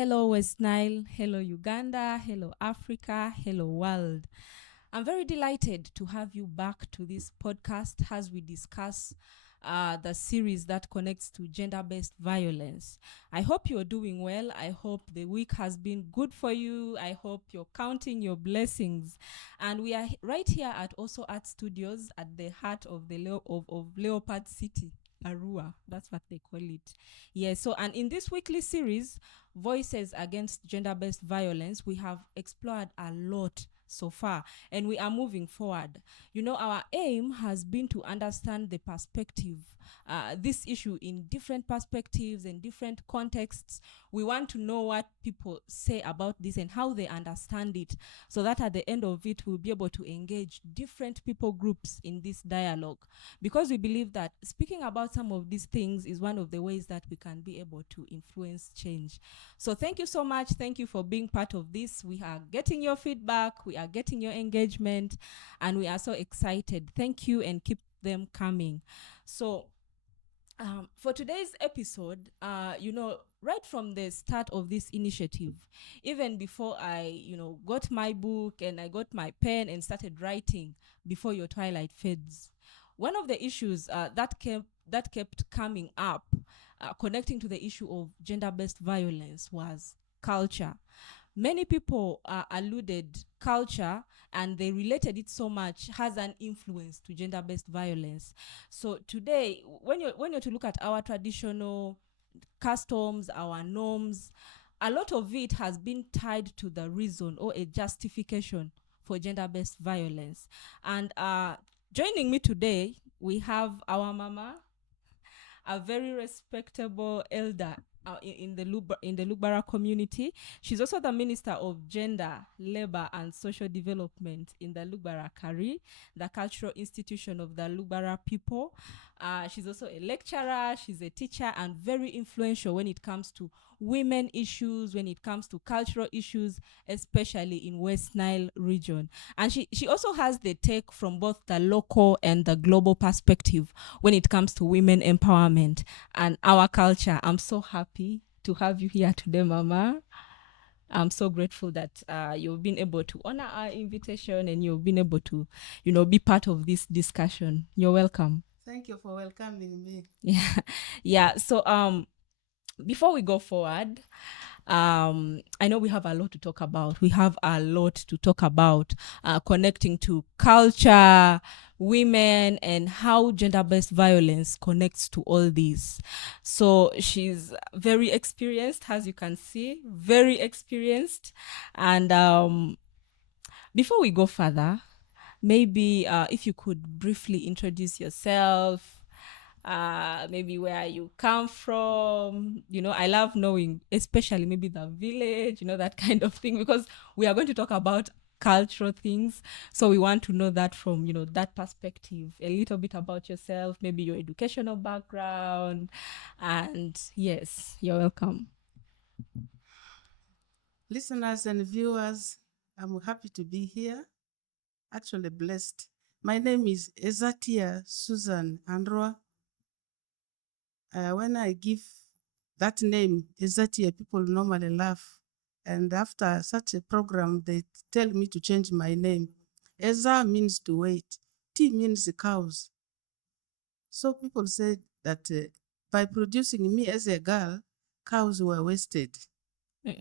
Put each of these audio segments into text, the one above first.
Hello, West Nile. Hello, Uganda. Hello, Africa. Hello, world. I'm very delighted to have you back to this podcast as we discuss the series that connects to gender-based violence. I hope you're doing well. I hope the week has been good for you. I hope you're counting your blessings. And we are right here at Also Art Studios at the heart of the of Leopard City. Arua, that's what they call it. So and in this weekly series, Voices Against Gender-Based Violence, we have explored a lot so far, and we are moving forward. Our aim has been to understand the perspective, this issue in different perspectives and different contexts. We want to know what people say about this and how they understand it, so that at the end of it, we'll be able to engage different people groups in this dialogue. Because we believe that speaking about some of these things is one of the ways that we can be able to influence change. So thank you so much. Thank you for being part of this. We are getting your feedback. We are getting your engagement. And we are so excited. Thank you, and keep them coming. So for today's episode, right from the start of this initiative, even before I, got my book and I got my pen and started writing Before Your Twilight Fades, one of the issues that kept coming up, connecting to the issue of gender-based violence, was culture. Many people alluded culture, and they related it so much, has an influence to gender-based violence. So today, when you're to look at our traditional customs, our norms, a lot of it has been tied to the reason or a justification for gender-based violence. And joining me today, we have our mama, a very respectable elder in the Lugbara community. She's also the Minister of Gender, Labor and Social Development in the Lugbara Kari, the cultural institution of the Lugbara people. She's also a lecturer, she's a teacher, and very influential when it comes to women issues, when it comes to cultural issues, especially in West Nile region. And she also has the take from both the local and the global perspective when it comes to women empowerment and our culture. I'm so happy to have you here today, Mama. I'm so grateful that you've been able to honor our invitation and you've been able to, be part of this discussion. You're welcome. Thank you for welcoming me. Yeah. So before we go forward, I know we have a lot to talk about. We have a lot to talk about connecting to culture, women, and how gender-based violence connects to all these. So she's very experienced, as you can see, very experienced. And before we go further, maybe if you could briefly introduce yourself, maybe where you come from. I love knowing, especially maybe the village, that kind of thing, because we are going to talk about cultural things. So we want to know that from, that perspective, a little bit about yourself, maybe your educational background. And yes, you're welcome. Listeners and viewers, I'm happy to be here, actually blessed. My name is Ezatia Suzan Andrua. When I give that name, Ezatia, people normally laugh. And after such a program, they tell me to change my name. Eza means to wait. T means the cows. So people said that by producing me as a girl, cows were wasted.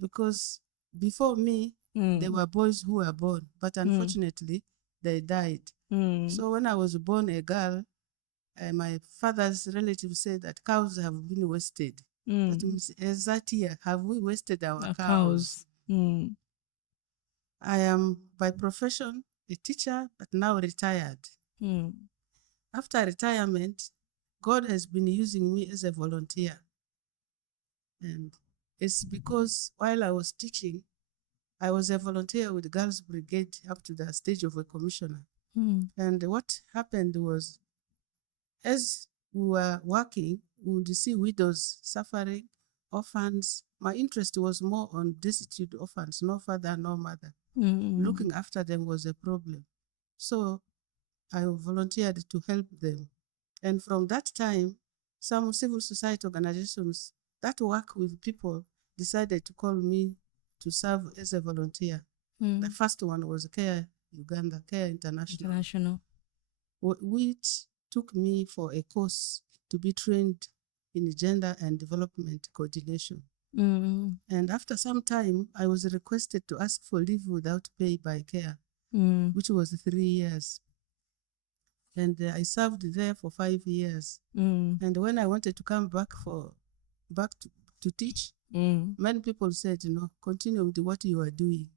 Because before me, there were boys who were born, but unfortunately, they died. So when I was born a girl, my father's relatives said that cows have been wasted. That means, Ezatia, have we wasted our cows? I am by profession a teacher, but now retired. After retirement, God has been using me as a volunteer. And it's because while I was teaching, I was a volunteer with the Girls Brigade up to the stage of a commissioner. And what happened was, as we were working, we would see widows suffering, orphans. My interest was more on destitute orphans, no father, no mother. Looking after them was a problem. So I volunteered to help them. And from that time, some civil society organizations that work with people, decided to call me to serve as a volunteer. The first one was Care Uganda, Care International, which took me for a course to be trained in gender and development coordination. And after some time, I was requested to ask for leave without pay by Care, which was 3 years. And I served there for 5 years. And when I wanted to come back to teach, many people said, continue with what you are doing.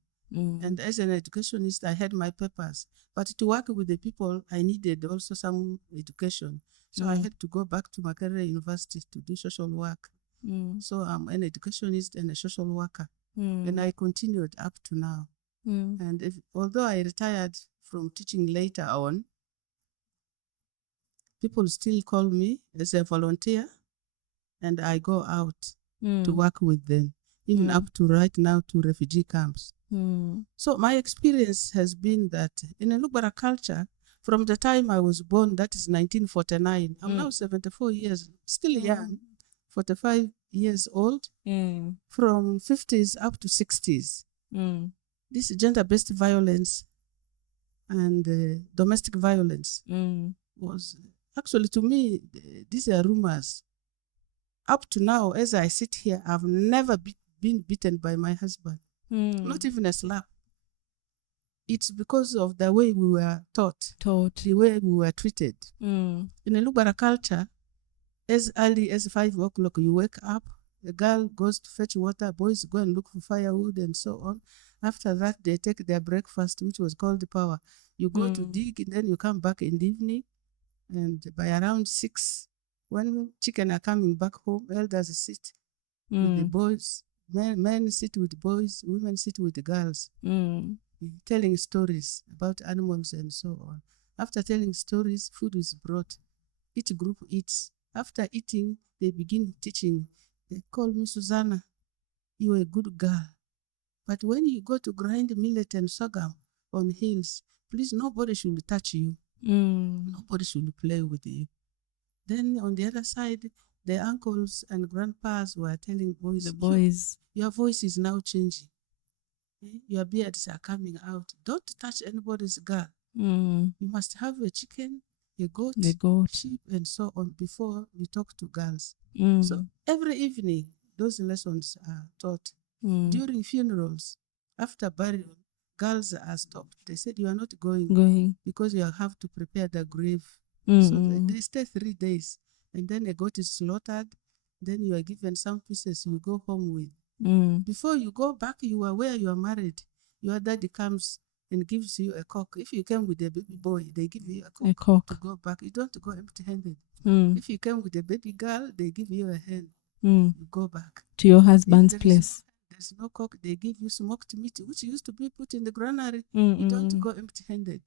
And as an educationist, I had my papers. But to work with the people, I needed also some education. So I had to go back to Makerere University to do social work. So I'm an educationist and a social worker. And I continued up to now. And although I retired from teaching later on, people still call me as a volunteer, and I go out to work with them, even up to right now to refugee camps. So my experience has been that in a Lugbara culture, from the time I was born, that is 1949, I'm now 74 years, still young, 45 years old, from 50s up to 60s. This gender-based violence and domestic violence was actually, to me, these are rumors. Up to now, as I sit here, I've never been beaten by my husband, not even a slap. It's because of the way we were taught, the way we were treated. In a Lugbara culture, as early as 5 o'clock, you wake up, the girl goes to fetch water, boys go and look for firewood and so on. After that, they take their breakfast, which was called the power. You go to dig, and then you come back in the evening. And by around 6, when chicken are coming back home, elders sit with the boys. Men sit with boys, women sit with the girls, telling stories about animals and so on. After telling stories, food is brought. Each group eats. After eating, they begin teaching. They call me Susanna, you're a good girl. But when you go to grind millet and sorghum on hills, please, nobody should touch you. Nobody should play with you. Then on the other side, the uncles and grandpas were telling boys, the boys, your voice is now changing. Your beards are coming out. Don't touch anybody's girl. You must have a chicken, a goat, sheep, and so on before you talk to girls. So every evening, those lessons are taught. During funerals, after burial, girls are stopped. They said, you are not going because you have to prepare the grave. So they stay 3 days. And then a goat is slaughtered. Then you are given some pieces you go home with. Before you go back, you are where you are married. Your daddy comes and gives you a cock. If you came with a baby boy, they give you a cock to go back. You don't go empty-handed. If you came with a baby girl, they give you a hen. You go back to your husband's place. There's no cock, they give you smoked meat, which used to be put in the granary. You don't go empty-handed.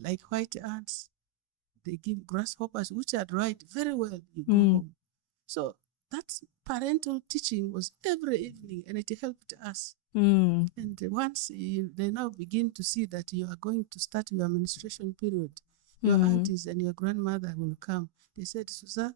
Like white ants, they give grasshoppers, which are dried very well. You go home. So that parental teaching was every evening, and it helped us. And once they now begin to see that you are going to start your menstruation period, your aunties and your grandmother will come. They said, Susan,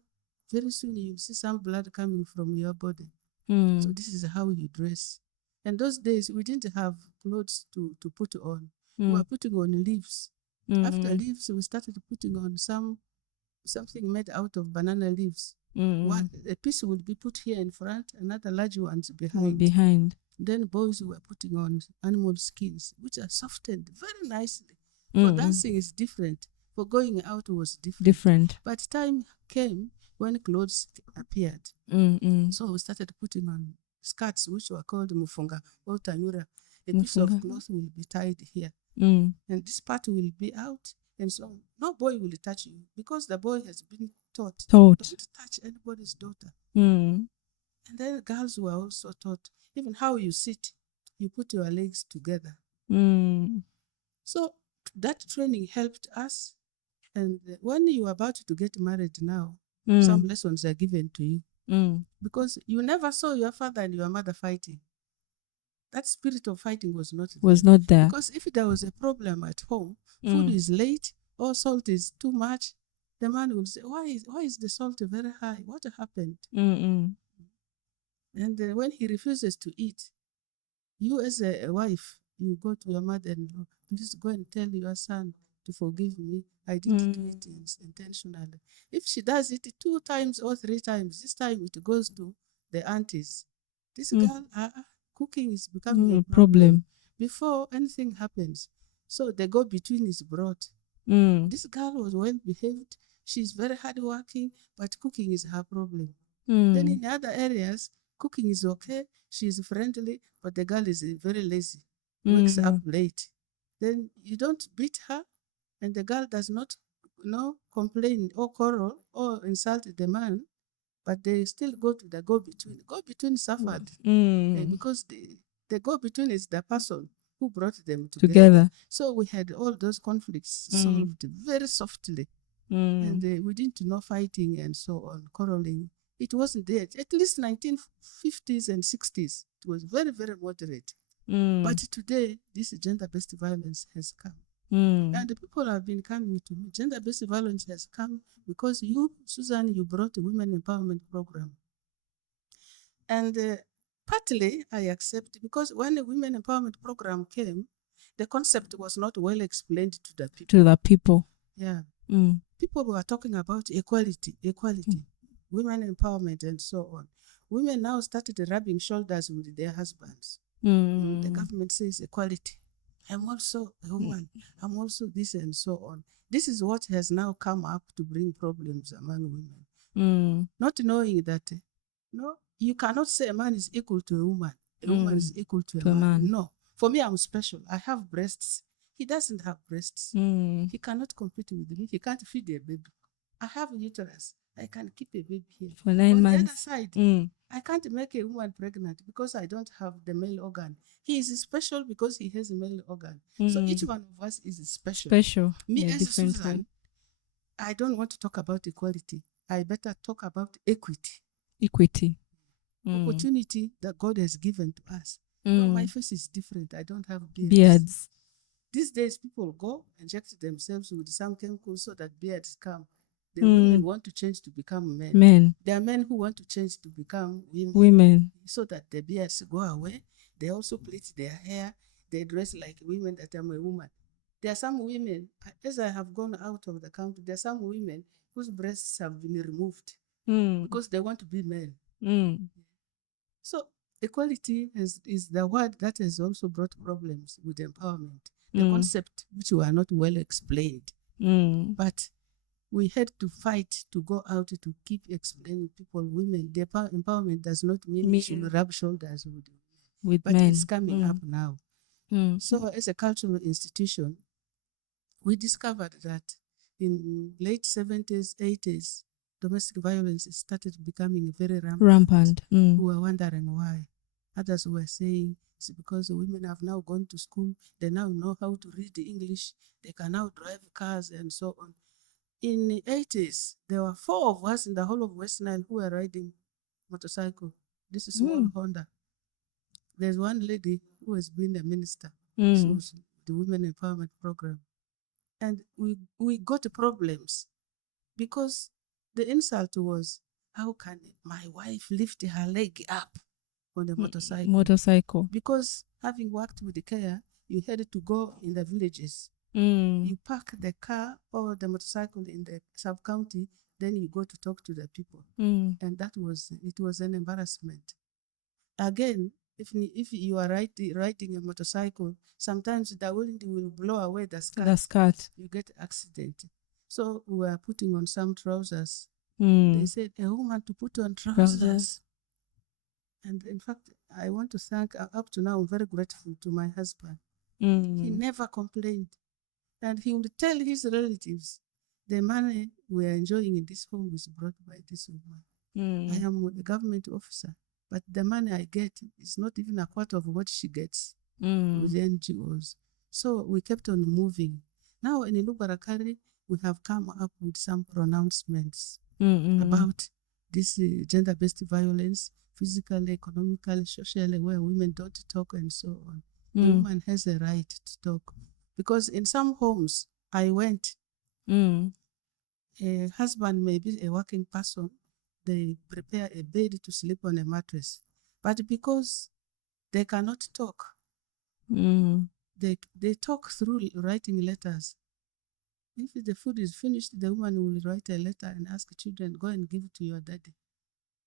very soon you'll see some blood coming from your body. So this is how you dress. And those days, we didn't have clothes to put on. We were putting on leaves. After leaves, we started putting on something made out of banana leaves. One, a piece will be put here in front, another large ones behind. Then boys were putting on animal skins, which are softened very nicely. For dancing is different. For going out was different. But time came when clothes appeared. So we started putting on skirts, which were called mufunga or tanyura. A piece of cloth will be tied here. And this part will be out. And so no boy will touch you because the boy has been taught. Don't touch anybody's daughter. And then girls were also taught even how you sit. You put your legs together. So that training helped us. And when you are about to get married now, some lessons are given to you. Because you never saw your father and your mother fighting. That spirit of fighting was not there. Because if there was a problem at home, food is late or salt is too much, the man will say, why is the salt very high? What happened? And when he refuses to eat, you as a wife, you go to your mother-in-law, please go and tell your son to forgive me. I didn't do it intentionally. If she does it 2 times or 3 times, this time it goes to the aunties. This girl, cooking is becoming a problem before anything happens. So the go-between is brought. This girl was well behaved. She's very hardworking, but cooking is her problem. Then in other areas, cooking is okay. She's friendly, but the girl is very lazy, wakes up late. Then you don't beat her, and the girl does not, complain or quarrel or insult the man, but they still go to the go-between. Go-between suffered because the go-between is the person who brought them together. So we had all those conflicts solved very softly. And we didn't know fighting and so on, quarreling. It wasn't there. At least 1950s and 60s, it was very, very moderate. But today, this gender-based violence has come. And the people have been coming to me. Gender-based violence has come because you, Suzan, you brought a women empowerment program. And partly I accept, because when the women empowerment program came, the concept was not well explained to the people. Yeah. People were talking about equality, women empowerment, and so on. Women now started rubbing shoulders with their husbands. The government says equality. I'm also a woman. I'm also this and so on. This is what has now come up to bring problems among women. Not knowing that, you cannot say a man is equal to a woman. A woman is equal to a man. No. For me, I'm special. I have breasts. He doesn't have breasts. He cannot compete with me. He can't feed a baby. I have a uterus. I can keep a baby here. For 9 months. On the other side, I can't make a woman pregnant because I don't have the male organ. He is special because he has a male organ. So each one of us is special. Me as Suzan, I don't want to talk about equality. I better talk about equity. Opportunity that God has given to us. No, my face is different. I don't have beards. These days, people go inject themselves with some chemicals so that beards come. The women want to change to become men. There are men who want to change to become women. So that the beards go away. They also plait their hair. They dress like women that I'm a woman. There are some women, as I have gone out of the country, there are some women whose breasts have been removed because they want to be men. So equality is the word that has also brought problems with empowerment. The concept which were not well explained. But we had to fight to go out to keep explaining people, women. The empowerment does not mean you should rub shoulders with but men. It's coming up now. So as a cultural institution, we discovered that in late 70s, 80s, domestic violence started becoming very rampant. We were wondering why. Others were saying it's because the women have now gone to school. They now know how to read English. They can now drive cars and so on. In the 80s, there were 4 of us in the whole of West Nile who were riding motorcycle. This is small Honda. There's one lady who has been a minister. She was the Women Empowerment Program. And we got problems because the insult was, how can my wife lift her leg up on the motorcycle? Because having worked with the care, you had to go in the villages. You park the car or the motorcycle in the sub-county, then you go to talk to the people. And it was an embarrassment. Again, if you are riding a motorcycle, sometimes the wind will blow away the skirt. You get accident. So we were putting on some trousers. They said, a woman to put on trousers. And in fact, I want to thank, up to now, I'm very grateful to my husband. He never complained. And he would tell his relatives, the money we are enjoying in this home is brought by this woman. I am a government officer, but the money I get is not even a quarter of what she gets with the NGOs. So we kept on moving. Now in Lugbara Kari, we have come up with some pronouncements about this gender-based violence, physically, economically, socially, where women don't talk and so on. The woman has a right to talk. Because in some homes, I went, a husband may be a working person, they prepare a bed to sleep on a mattress. But because they cannot talk, they talk through writing letters. If the food is finished, the woman will write a letter and ask children, go and give it to your daddy.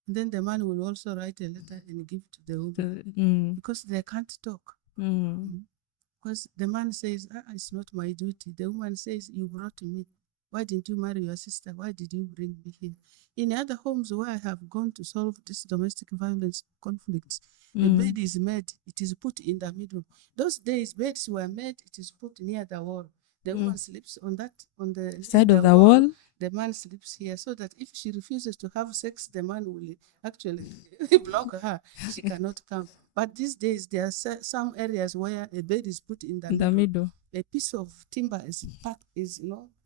And then the man will also write a letter and give it to the woman because they can't talk. Because the man says, it's not my duty. The woman says, you brought me. Why didn't you marry your sister? Why did you bring me here? In other homes where I have gone to solve this domestic violence conflicts, a bed is made, it is put in the middle. Those days, beds were made, it is put near the wall. The woman sleeps on the side of the wall. The man sleeps here, so that if she refuses to have sex, the man will actually block her. She cannot come. But these days, there are some areas where a bed is put in the middle. A piece of timber is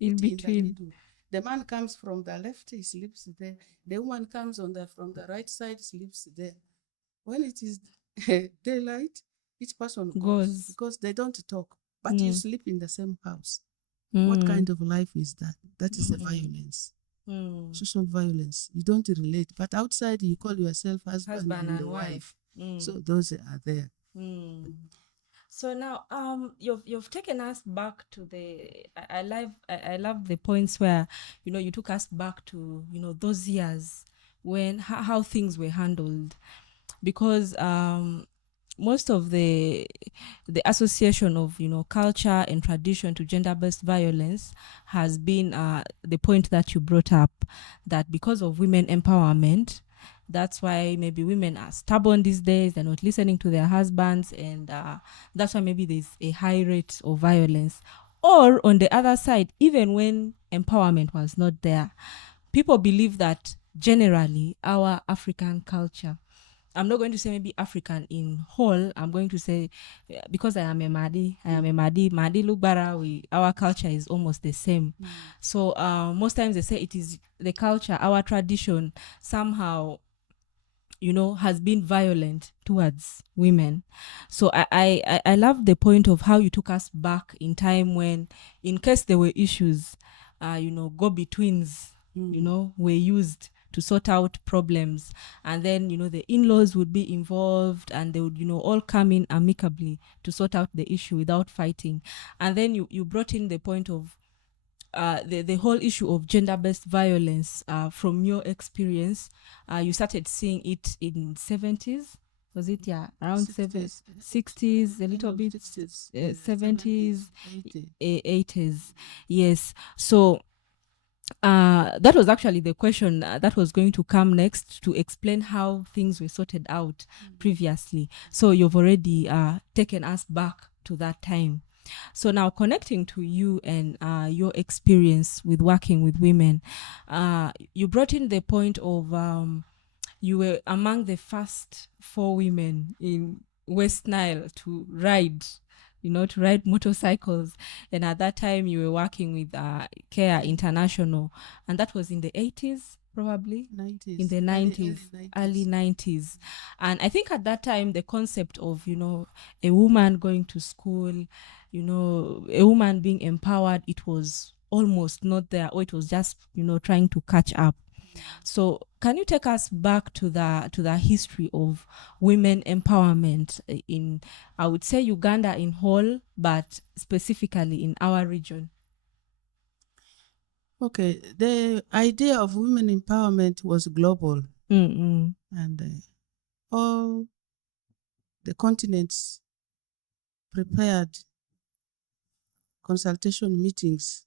in between. the middle. The man comes from the left, he sleeps there. The woman comes from the right side, sleeps there. When it is daylight, each person goes because they don't talk. But you sleep in the same house. What kind of life is that? That is the violence. Social violence. You don't relate. But outside, you call yourself husband and wife. So those are there. So now, you've taken us back to I love the points where, you took us back to, those years when how things were handled, because most of the association of culture and tradition to gender-based violence has been the point that you brought up, that because of women empowerment, that's why maybe women are stubborn these days, they're not listening to their husbands, and that's why maybe there's a high rate of violence. Or on the other side, even when empowerment was not there, people believe that generally our African culture, I'm not going to say maybe African in whole, I'm going to say, because I am a Madi, Lugbara, our culture is almost the same. So most times they say it is the culture, our tradition somehow, has been violent towards women. So I love the point of how you took us back in time when, in case there were issues, go-betweens, were used to sort out problems, and then the in-laws would be involved, and they would all come in amicably to sort out the issue without fighting. And then you brought in the point of the whole issue of gender-based violence. From your experience, you started seeing it in 70s, was it? Yeah, around 60s, 60s, a little bit 70s, 80s. Yes. So that was actually the question that was going to come next, to explain how things were sorted out previously. So you've already taken us back to that time. So now, connecting to you and your experience with working with women, you brought in the point of you were among the first 4 women in West Nile to ride motorcycles. And at that time, you were working with Care International, and that was in the 80s, probably 90s. In the 90s, early 90s. And I think at that time, the concept of a woman going to school, a woman being empowered, it was almost not there, or it was just trying to catch up. So can you take us back to the history of women empowerment in, I would say, Uganda in whole, but specifically in our region? Okay, the idea of women empowerment was global, and all the continents prepared consultation meetings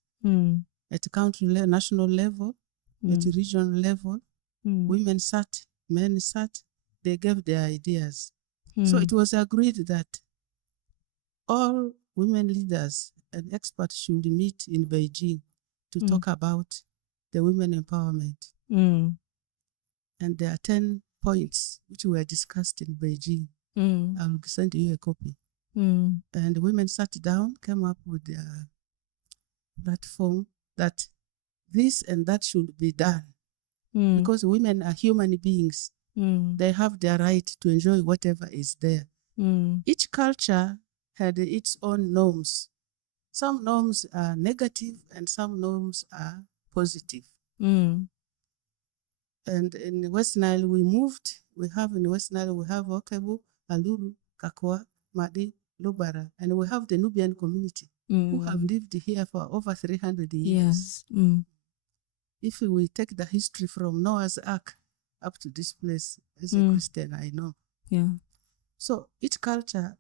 at country national level, at regional level. Women sat, men sat, they gave their ideas. So it was agreed that all women leaders and experts should meet in Beijing to talk about the women empowerment. And there are 10 points which were discussed in Beijing. I will send you a copy. And the women sat down, came up with their platform that this and that should be done. Because women are human beings. They have their right to enjoy whatever is there. Each culture had its own norms. Some norms are negative and some norms are positive. And in West Nile, we moved. We have Okebu, Aluru, Kakwa, Madi, Lugbara, and we have the Nubian community who have lived here for over 300 years. Yes. If we take the history from Noah's Ark up to this place, as a Christian, I know. Yeah. So each culture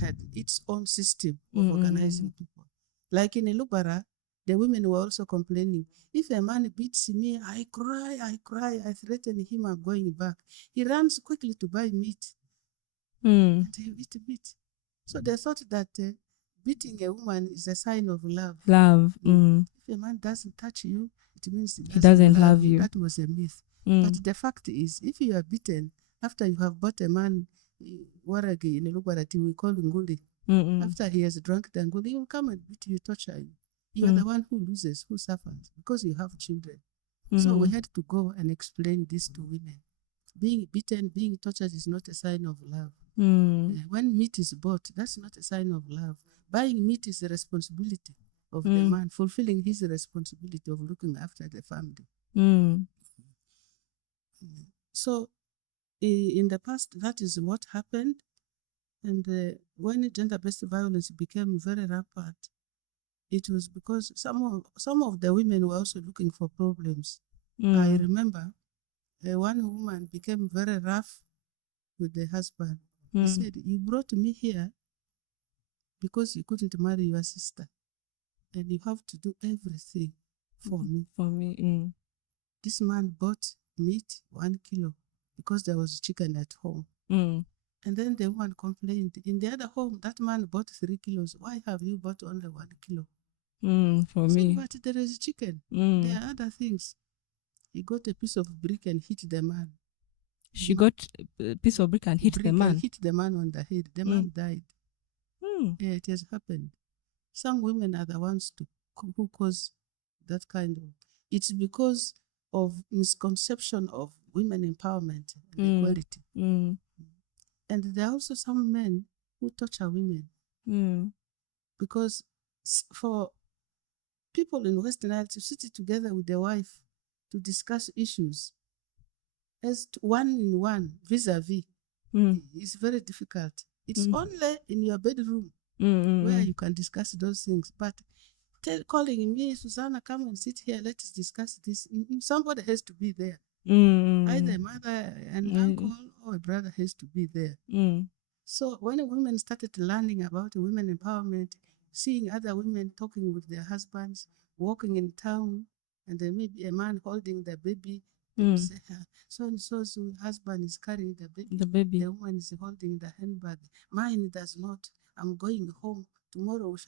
had its own system of organizing people. Like in Lugbara, the women were also complaining. If a man beats me, I cry, I threaten him, I'm going back. He runs quickly to buy meat and he eat meat. So they thought that beating a woman is a sign of love. If a man doesn't touch you, it means he doesn't love you. That was a myth. But the fact is, if you are beaten after you have bought a man, Waragi in Lubarati, we call Nguli. After he has drunk the Nguli, he will come and beat you, torture you. You are the one who loses, who suffers, because you have children. So we had to go and explain this to women. Being beaten, being tortured is not a sign of love. When meat is bought, that's not a sign of love. Buying meat is a responsibility of the man, fulfilling his responsibility of looking after the family. So in the past, that is what happened. And when gender-based violence became very rampant, it was because some of the women were also looking for problems. I remember one woman became very rough with the husband. He said, "You brought me here because you couldn't marry your sister, and you have to do everything for me." This man bought meat 1 kilo because there was chicken at home. And then the woman complained. In the other home, that man bought 3 kilos. Why have you bought only 1 kilo? For me. But there is chicken. There are other things. He got a piece of brick and hit the man. She got a piece of brick and hit the man? Hit the man on the head. The man died. Yeah, it has happened. Some women are the ones who cause that kind of... It's because of misconception of women empowerment and equality. And there are also some men who torture women. Because for people in West Nile to sit together with their wife to discuss issues as one-on-one, vis-a-vis, is very difficult. It's only in your bedroom where you can discuss those things. But calling me, Susanna, come and sit here, let's discuss this. Somebody has to be there. Either a mother, an uncle, or a brother has to be there. So when women started learning about women empowerment, seeing other women talking with their husbands, walking in town, and there may be a man holding the baby, they will say, so-and-so's husband is carrying the baby. The woman is holding the handbag. Mine does not. I'm going home. Tomorrow we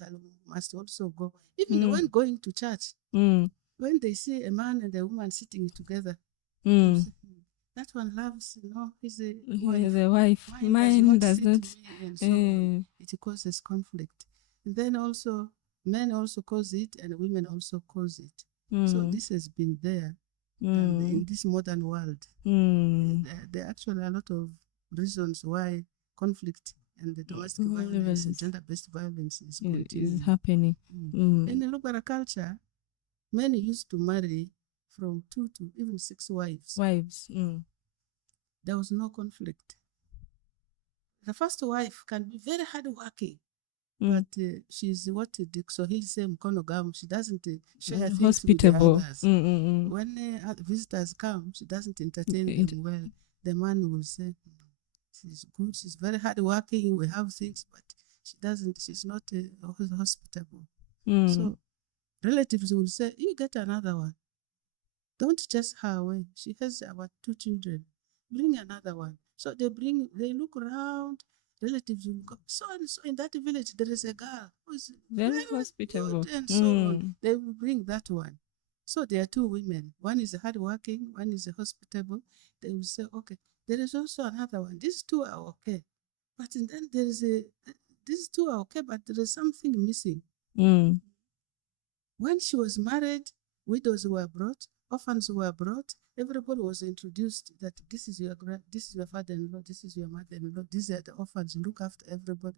must also go. Even when going to church, when they see a man and a woman sitting together, they say, that one loves, he's a wife. Mine does not. And so on. It causes conflict. And then also, men also cause it and women also cause it. So this has been there. And in this modern world, there are actually a lot of reasons why conflict and the domestic violence and gender-based violence is happening. In the Lugbara culture, men used to marry from 2 to even 6 wives. There was no conflict. The first wife can be very hardworking, but she's what Dick Sohil said, Mkonogam. She doesn't share things hospitable. With the others. When visitors come, she doesn't entertain them well. The man will say, she's good, she's very hardworking, we have things, but she's not hospitable. So relatives will say, you get another one. Don't chase her away. She has about 2 children. Bring another one. So they look around, relatives will go, so and so in that village there is a girl who is very hospitable, and so on. They will bring that one. So there are 2 women. One is hardworking, one is hospitable. They will say, okay, there is also another one. These 2 are okay. But then there is these 2 are okay, but there is something missing. When she was married, widows were brought, orphans were brought, everybody was introduced that this is your father-in-law, this is your mother-in-law, these are the orphans, look after everybody.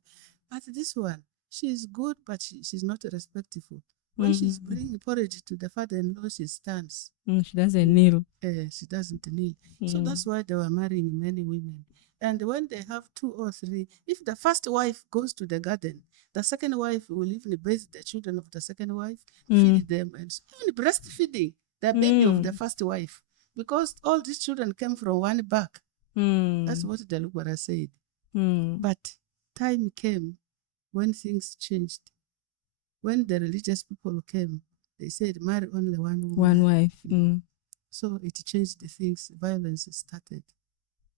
But this one, she is good, but she's not respectful. When she's bringing porridge to the father-in-law, she stands. She doesn't kneel. She doesn't kneel. So that's why they were marrying many women. And when they have 2 or 3, if the first wife goes to the garden, the second wife will even bathe the children of the second wife, feed them, and even breastfeeding the baby of the first wife. Because all these children came from one back. That's what the Lugbara said. But time came when things changed. When the religious people came, they said, marry only one woman. One wife. So it changed the things. Violence started.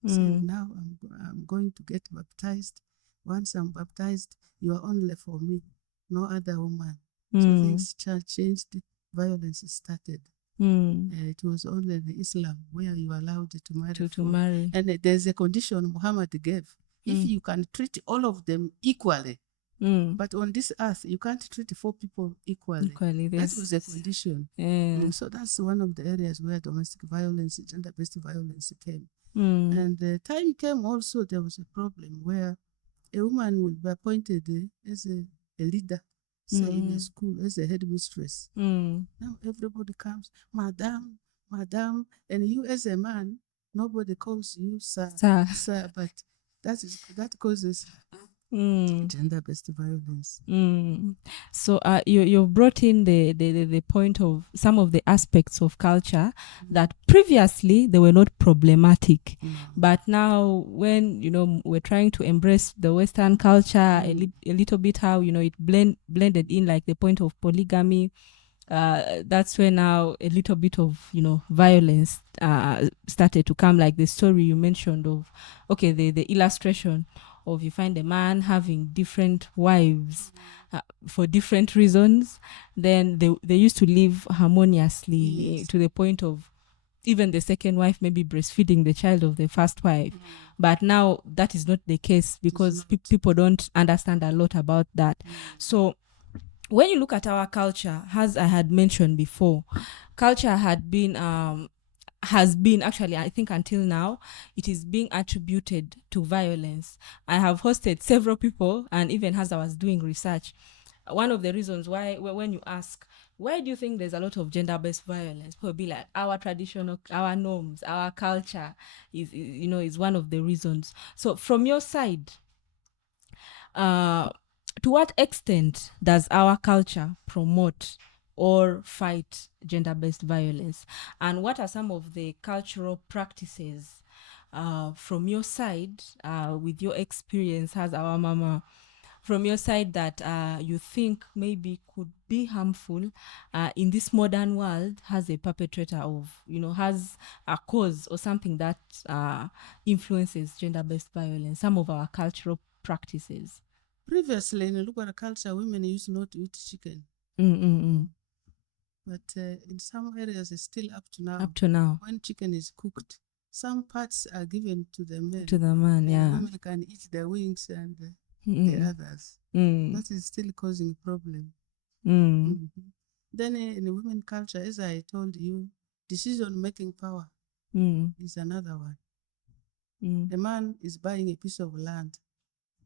Said, now I'm going to get baptized. Once I'm baptized, you are only for me, no other woman. So things changed. Violence started. It was only the Islam where you are allowed to marry. To marry. And there's a condition Muhammad gave. If you can treat all of them equally, but on this earth, you can't treat 4 people equally. That was a condition. So that's one of the areas where domestic violence, gender-based violence came. And the time came also, there was a problem where a woman would be appointed as a leader, say in a school, as a headmistress. Now everybody comes, madam, and you as a man, nobody calls you sir, but that causes gender-based violence. So you brought in the point of some of the aspects of culture that previously they were not problematic, but now when we're trying to embrace the Western culture a little bit, how it blended in, like the point of polygamy. That's where now a little bit of violence started to come, like the story you mentioned of the illustration of, you find a man having different wives for different reasons, then they used to live harmoniously, to the point of even the second wife maybe breastfeeding the child of the first wife. But now that is not the case, because people don't understand a lot about that. So when you look at our culture, as I had mentioned before, culture has been actually, I think until now, it is being attributed to violence. I have hosted several people, and even as I was doing research, one of the reasons why, when you ask, why do you think there's a lot of gender-based violence, people be like, our traditional, our norms, our culture is one of the reasons. So from your side, to what extent does our culture promote or fight gender-based violence? And what are some of the cultural practices from your side, with your experience as our mama, from your side, that you think maybe could be harmful in this modern world, has a perpetrator of, has a cause or something that influences gender-based violence, some of our cultural practices? Previously, in Lugbara culture, women used not to eat chicken. But in some areas, it's still up to now. When chicken is cooked, some parts are given to the men. Women can eat the wings and the others. That is still causing a problem. Then in women culture, as I told you, decision-making power is another one. A man is buying a piece of land.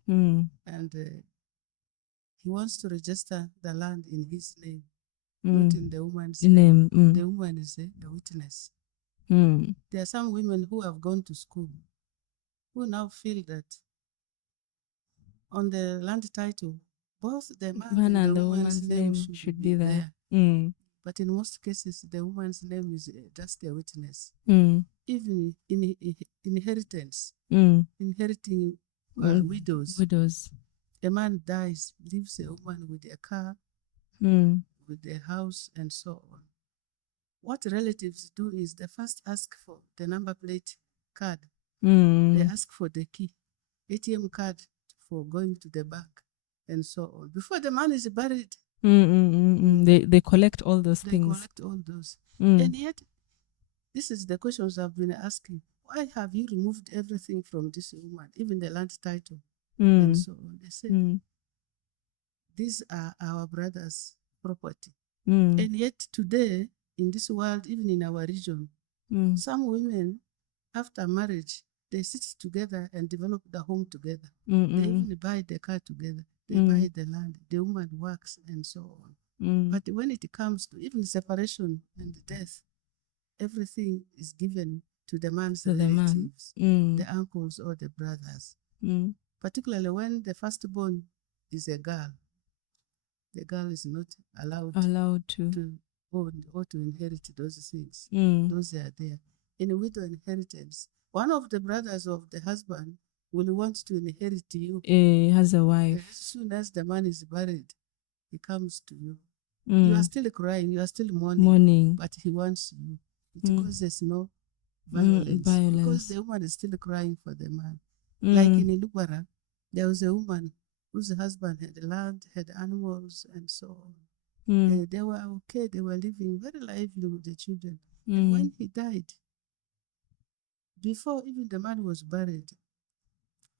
And he wants to register the land in his name, not in the woman's name. The woman is a witness. There are some women who have gone to school who now feel that on the land title, both the man and the woman's name should be there. But in most cases, the woman's name is just a witness. Even in inheritance, inheriting widows. A man dies, leaves a woman with a car, with a house, and so on. What relatives do is they first ask for the number plate card. They ask for the key, ATM card for going to the bank, and so on. Before the man is buried, they collect all those things. And yet, this is the questions I've been asking. Why have you removed everything from this woman, even the land title, and so on? They said, these are our brother's property. And yet today, in this world, even in our region, some women, after marriage, they sit together and develop the home together. They even buy the car together. They buy the land. The woman works, and so on. But when it comes to even separation and death, everything is given to the man's relatives, the uncles or the brothers. Particularly when the firstborn is a girl, the girl is not allowed to own or to inherit those things. Those are there. In a widow inheritance, one of the brothers of the husband will want to inherit you. As a wife. As soon as the man is buried, he comes to you. You are still crying, you are still mourning, but he wants you. It causes no violence, because the woman is still crying for the man. Like in Lugbara, there was a woman whose husband had land, had animals, and so on. They were okay, they were living very lively with the children. And when he died, before even the man was buried,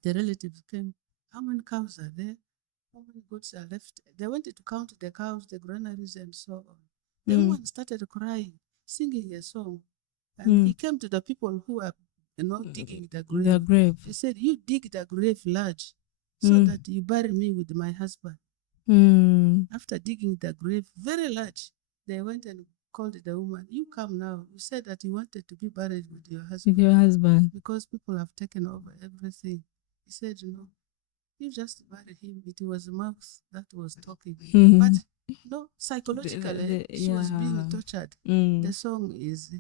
the relatives came. How many cows are there? How many goats are left? They wanted to count the cows, the granaries, and so on. The woman started crying, singing a song. And he came to the people who are digging the grave. He said, you dig the grave large so that you bury me with my husband. After digging the grave very large, they went and called the woman. You come now. You said that you wanted to be buried with your husband. Because people have taken over everything. He said, no, you just bury him. It was the mouth that was talking. But no, psychologically, she was being tortured. The song is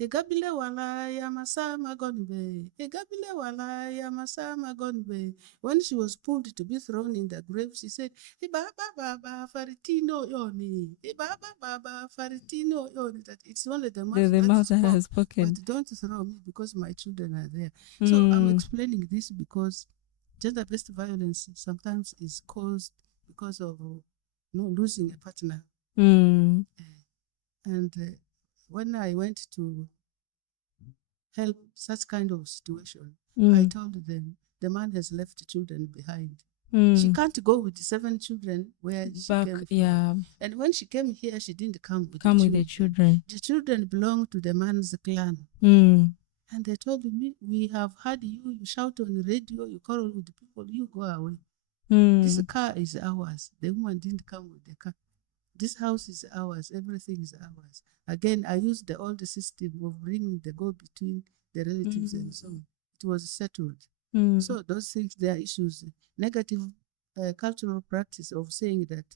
Egabile wala ya masama gonbe. Egabile wala ya masama gonbe. When she was pulled to be thrown in the grave, she said, Ibaba baba faritino yoni. Ibaba baba faritino yoni. That it's only the mouth that has spoken. But don't throw me because my children are there. So I'm explaining this because gender-based violence sometimes is caused because of losing a partner. And when I went to help such kind of situation, I told them the man has left children behind. She can't go with 7 children where she came from. Yeah. And when she came here, she didn't come with the children. The children belong to the man's clan. And they told me, we have heard you shout on the radio, you quarrel with the people, you go away. This car is ours. The woman didn't come with the car. This house is ours. Everything is ours. Again, I used the old system of bringing the go-between the relatives and so on. It was settled. So those things, they are issues. Negative cultural practice of saying that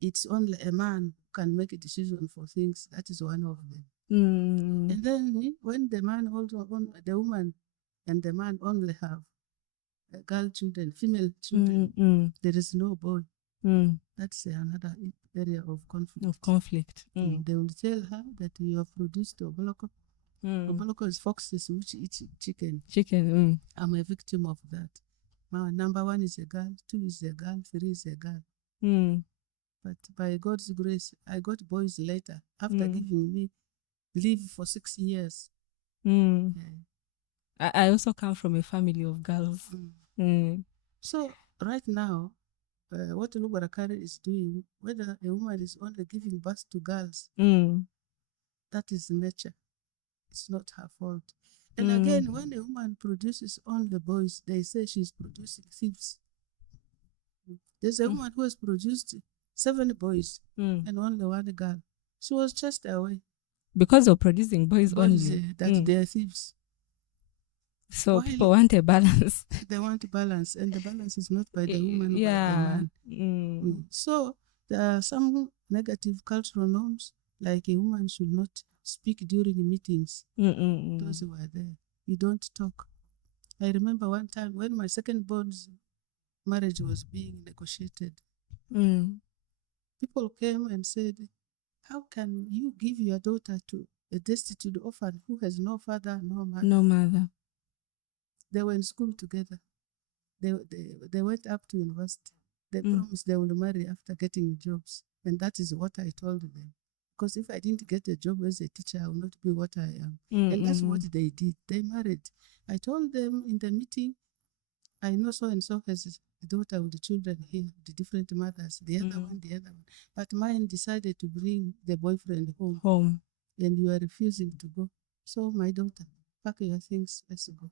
it's only a man who can make a decision for things. That is one of them. And then when the man also, the woman and the man only have girl children, female children, there is no boy. That's another area of conflict. They will tell her that you have produced oboloko. Oboloko is foxes which eat chicken. I'm a victim of that. My number 1 is a girl, 2 is a girl, 3 is a girl. But by God's grace, I got boys later after giving me leave for 6 years. I also come from a family of girls. So right now, what Lugbara Kari is doing, whether a woman is only giving birth to girls, that is nature. It's not her fault. And again, when a woman produces only boys, they say she's producing thieves. There's a woman who has produced 7 boys and only 1 girl. She was chased away. Because of producing boys only. That they are thieves. So people want a balance. They want balance, and the balance is not by the woman, by the man. So there are some negative cultural norms, like a woman should not speak during meetings. Those who are there, you don't talk. I remember one time when my second-born's marriage was being negotiated, people came and said, how can you give your daughter to a destitute orphan who has no father, no mother? No mother. They were in school together. They went up to university. They promised they will marry after getting jobs. And that is what I told them. Because if I didn't get a job as a teacher, I will not be what I am. And that's what they did. They married. I told them in the meeting, I know so-and-so has a daughter with the children here, the different mothers, the other one. But mine decided to bring the boyfriend home. And you are refusing to go. So my daughter, pack your things, let's go.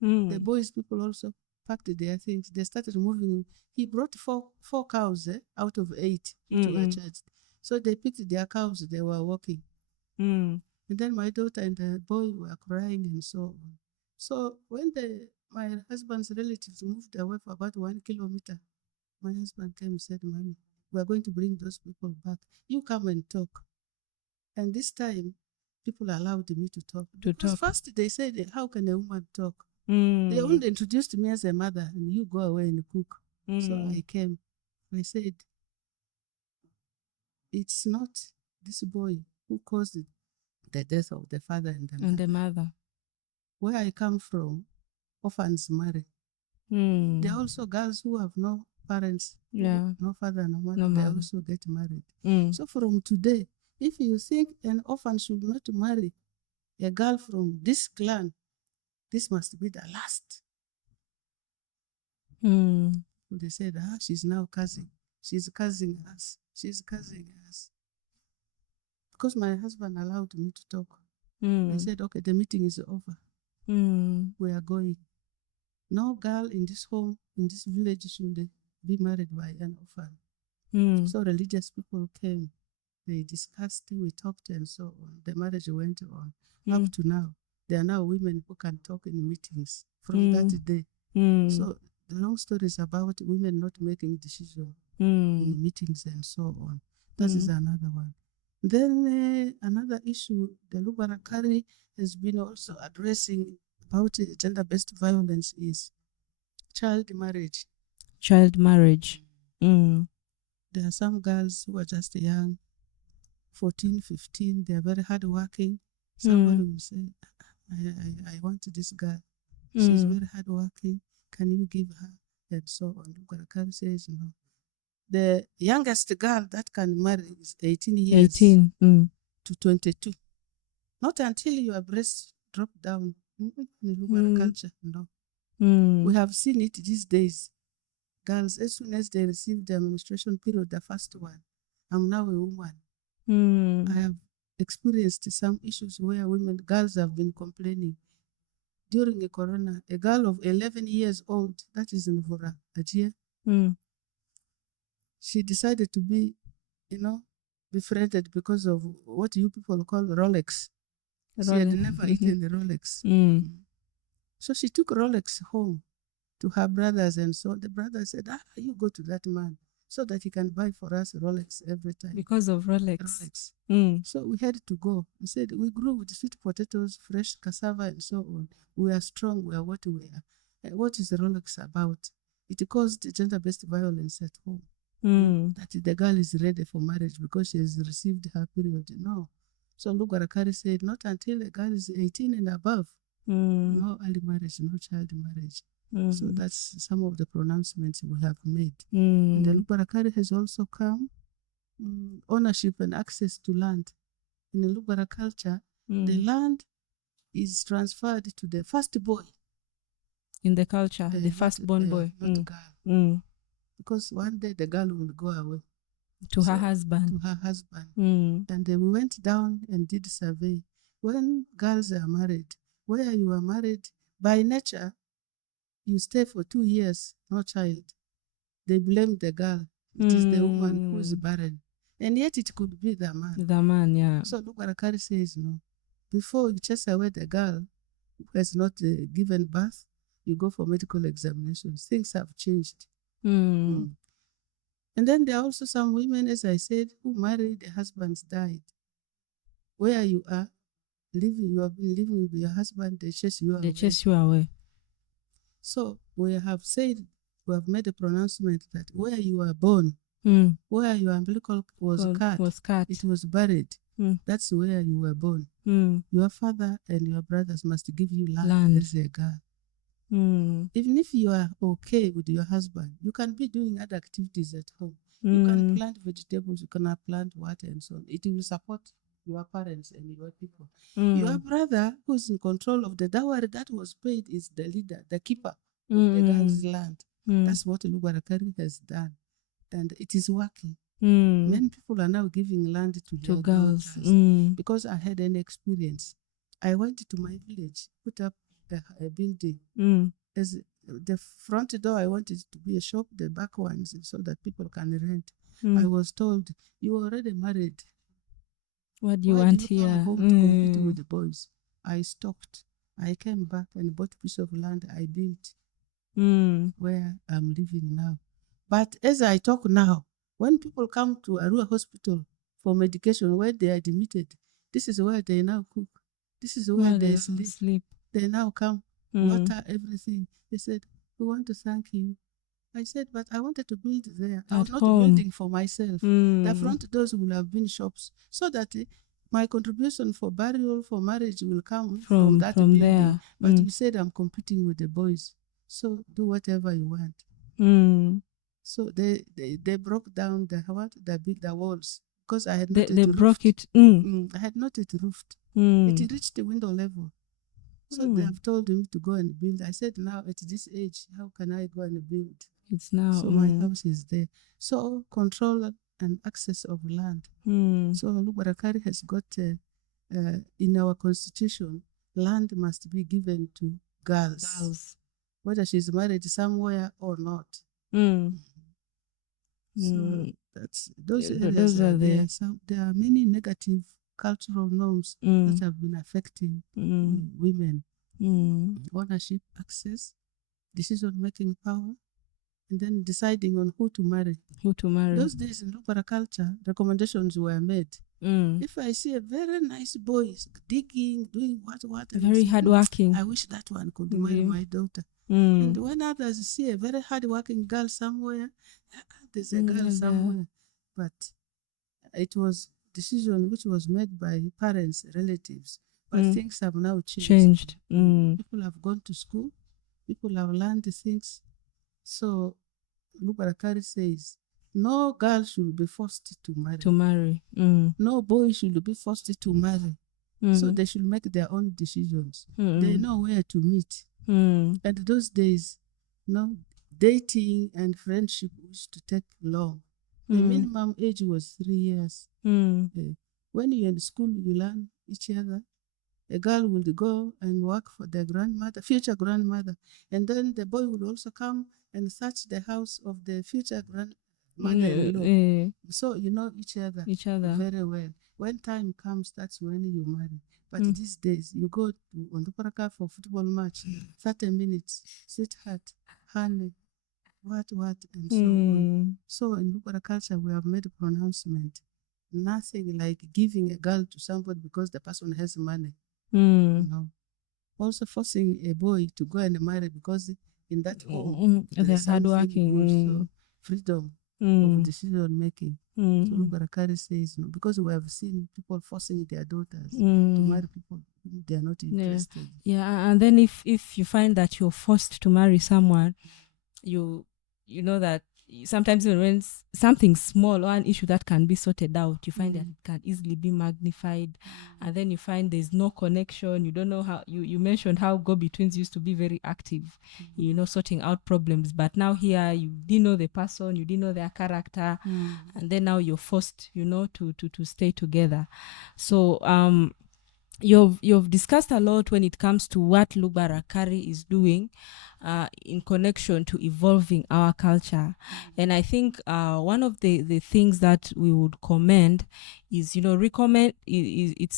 The boys' people also packed their things. They started moving. He brought four cows out of 8 to a church. So they picked their cows, they were walking. And then my daughter and the boy were crying and so on. So when my husband's relatives moved away for about 1 kilometer, my husband came and said, Mommy, we are going to bring those people back. You come and talk. And this time, people allowed me to talk. Because first they said, how can a woman talk? They only introduced me as a mother, and you go away and cook. So I came. I said, it's not this boy who caused the death of the father and the mother. Where I come from, orphans marry. There are also girls who have no parents, no father, no mother. They also get married. So from today, if you think an orphan should not marry a girl from this clan, this must be the last. They said, she's now cousin. She's cousin us. She's cousin us. Because my husband allowed me to talk. I said, okay, the meeting is over. We are going. No girl in this home, in this village, should be married by an orphan. So religious people came. They discussed, we talked and so on. The marriage went on. Up to now, there are now women who can talk in meetings from that day. So the long story is about women not making decisions in meetings and so on. That is another one. Then another issue the Lugbara Kari has been also addressing about gender-based violence is child marriage. Child marriage. There are some girls who are just young, 14, 15, they are very hardworking. Somebody will say, I want this girl. She's very hardworking. Can you give her? And so on. Lugbara Kari says no. The youngest girl that can marry is 18 years to 22. Not until your breasts drop down. In Lugbara culture, no. We have seen it these days. Girls, as soon as they receive the menstruation period, the first one, I'm now a woman. I have experienced some issues where girls have been complaining. During the corona, a girl of 11 years old, that is in Vora, Ajia, she decided to be, befriended because of what you people call Rolex. She had never eaten the Rolex. So she took Rolex home to her brothers and so the brother said, you go to that man so that he can buy for us Rolex every time. Because of Rolex. So we had to go. We said, we grew with sweet potatoes, fresh cassava and so on. We are strong, we are what we are. What is Rolex about? It caused gender-based violence at home. That the girl is ready for marriage because she has received her period. No. So Lugbara Kari said, not until a girl is 18 and above. No early marriage, no child marriage. So that's some of the pronouncements we have made. And the Lugbara Kari has also come ownership and access to land. In the Lugbara culture, the land is transferred to the first boy. In the culture, the firstborn boy. Not girl. Because one day the girl will go away. To her husband. And then we went down and did survey. When girls are married, where you are married, by nature, you stay for 2 years, no child. They blame the girl. It is the woman who is barren. And yet it could be the man. The man, yeah. So Lugbara Kari says no. Before you chase away the girl who has not given birth, you go for medical examinations. Things have changed. And then there are also some women, as I said, who married, their husbands died. Where you are living, you have been living with your husband, they chase you away. They chase you away. So we have said, we have made a pronouncement that where you were born, where your umbilical was cut, it was buried. That's where you were born. Your father and your brothers must give you land. As a girl. Even if you are okay with your husband, you can be doing other activities at home. You can plant vegetables, you can plant water and so on. It will support your parents and your people. Your brother, who's in control of the dowry that was paid, is the leader, the keeper of the girl's land. That's what Lugbara Kari has done. And it is working. Many people are now giving land to their girls. Because I had an experience. I went to my village, put up a building. As the front door, I wanted it to be a shop, the back ones, so that people can rent. I was told, you are already married. What do you Why want do you here? come home to compete with the boys? I stopped. I came back and bought a piece of land I built where I'm living now. But as I talk now, when people come to Arua Hospital for medication, where they are admitted, this is where they now cook. This is where they sleep. They now come, water, everything. They said, we want to thank you. I said, but I wanted to build there. I was not building for myself. The front doors will have been shops, so that my contribution for burial, for marriage will come from that building. There. But you said I'm competing with the boys, so do whatever you want. So they broke down the walls, because I had not they broke it. I had not it roofed. It reached the window level. So they have told me to go and build. I said, now at this age, how can I go and build? It's now. So my house is there. So control and access of land. So Lugbara Kari has got, in our constitution, land must be given to girls. Whether she's married somewhere or not. So that's those areas are there. There are many negative cultural norms that have been affecting women. Ownership, access, decision-making power, and then deciding on who to marry. Those days in Lugbara culture, recommendations were made. If I see a very nice boy digging, doing what, very hardworking, I wish that one could marry my daughter. And when others see a very hardworking girl somewhere, there's a girl somewhere. But it was decision which was made by parents, relatives. But things have now changed. People have gone to school. People have learned things. So Lugbara Kari says, no girl should be forced to marry. No boy should be forced to marry. So they should make their own decisions. They know where to meet. And those days, dating and friendship used to take long. The minimum age was 3 years. When you're in school, you learn each other. A girl will go and work for their grandmother, future grandmother, and then the boy will also come and search the house of the future grandmother-in-law. So you know each other very well. When time comes, that's when you marry. But these days, you go to Lugbara Kari for football match, 30 minutes, sweetheart, honey, what, and so on. So in Lugbara culture, we have made a pronouncement. Nothing like giving a girl to somebody because the person has money. No. Also forcing a boy to go and marry because in that home they're hardworking. So freedom of decision making. So Lugbara Kari says no, because we have seen people forcing their daughters to marry people whom they are not interested. Yeah, and then if you find that you're forced to marry someone, you know that sometimes when something small or an issue that can be sorted out, you find that it can easily be magnified, and then you find there's no connection. You don't know how you mentioned how go-betweens used to be very active, sorting out problems, but now here you didn't know the person, you didn't know their character, and then now you're forced to stay together. So you've discussed a lot when it comes to what Lugbara Kari is doing in connection to evolving our culture. And I think one of the things that we would commend is,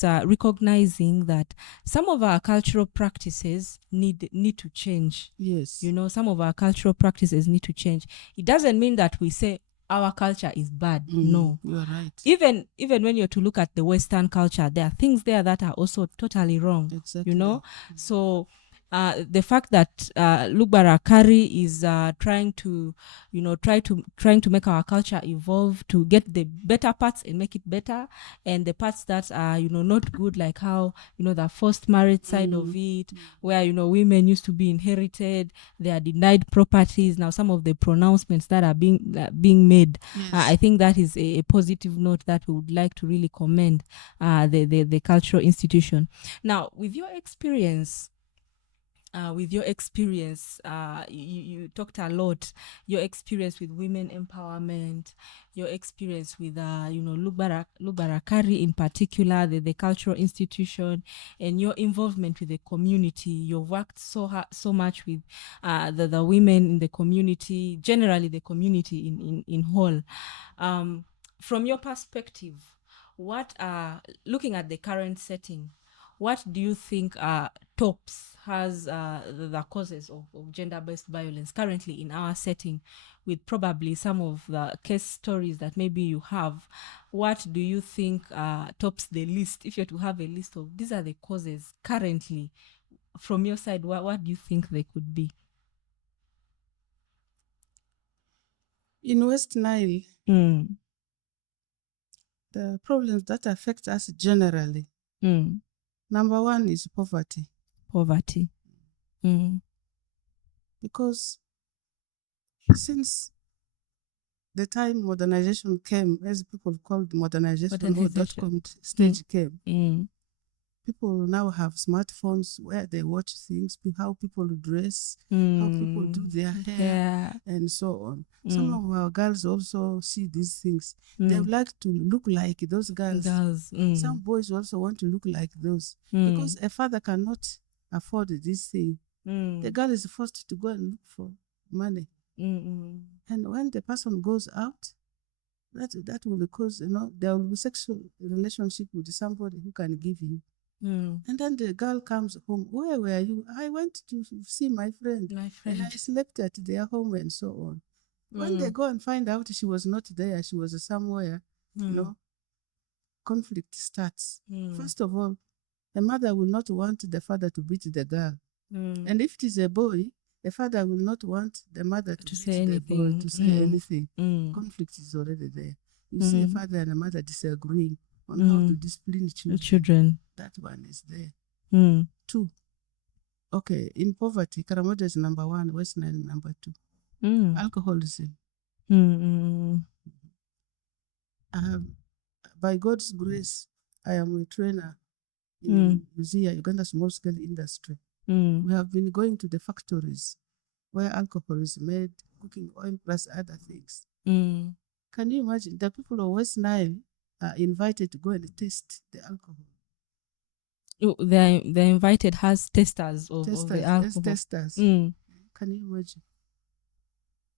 recognizing that some of our cultural practices need to change. Yes. Some of our cultural practices need to change. It doesn't mean that we say our culture is bad. No, you are right. Even when you're to look at the Western culture, there are things there that are also totally wrong. Exactly. So the fact that Lugbara Kari is trying to make our culture evolve, to get the better parts and make it better, and the parts that are not good, like how the forced marriage side of it, where women used to be inherited, they are denied properties. Now some of the pronouncements that are being made, yes. I think that is a positive note that we would like to really commend the cultural institution. Now, with your experience with your experience, you talked a lot, your experience with women empowerment, your experience with, Lugbara Kari in particular, the cultural institution, and your involvement with the community. You've worked so much with the women in the community, generally the community in whole. From your perspective, what looking at the current setting, what do you think tops has the causes of gender-based violence currently in our setting, with probably some of the case stories that maybe you have? What do you think tops the list? If you're to have a list of these are the causes currently, from your side, what do you think they could be? In West Nile, the problems that affect us generally, number one is poverty. Because since the time modernization came, as people called modernization. .com stage came, people now have smartphones where they watch things, how people dress, how people do their hair, and so on. Some of our girls also see these things. They would like to look like those girls. Some boys also want to look like those. Because a father cannot afford this thing. The girl is forced to go and look for money. And when the person goes out, that will cause, there will be sexual relationship with somebody who can give you. And then the girl comes home. Where were you? I went to see my friend. And I slept at their home and so on. When they go and find out she was not there, she was somewhere, conflict starts. First of all, the mother will not want the father to beat the girl. And if it is a boy, the father will not want the mother to say anything. Conflict is already there. You see a father and a mother disagreeing on how to discipline children. That one is there. Two. Okay, in poverty, Karamoja is number one, West Nile number two. Alcoholism. By God's grace, I am a trainer in Uganda small scale industry. We have been going to the factories where alcohol is made, cooking oil plus other things. Can you imagine? The people of West Nile are invited to go and taste the alcohol. They're invited as testers of the alcohol. Testers. Can you imagine?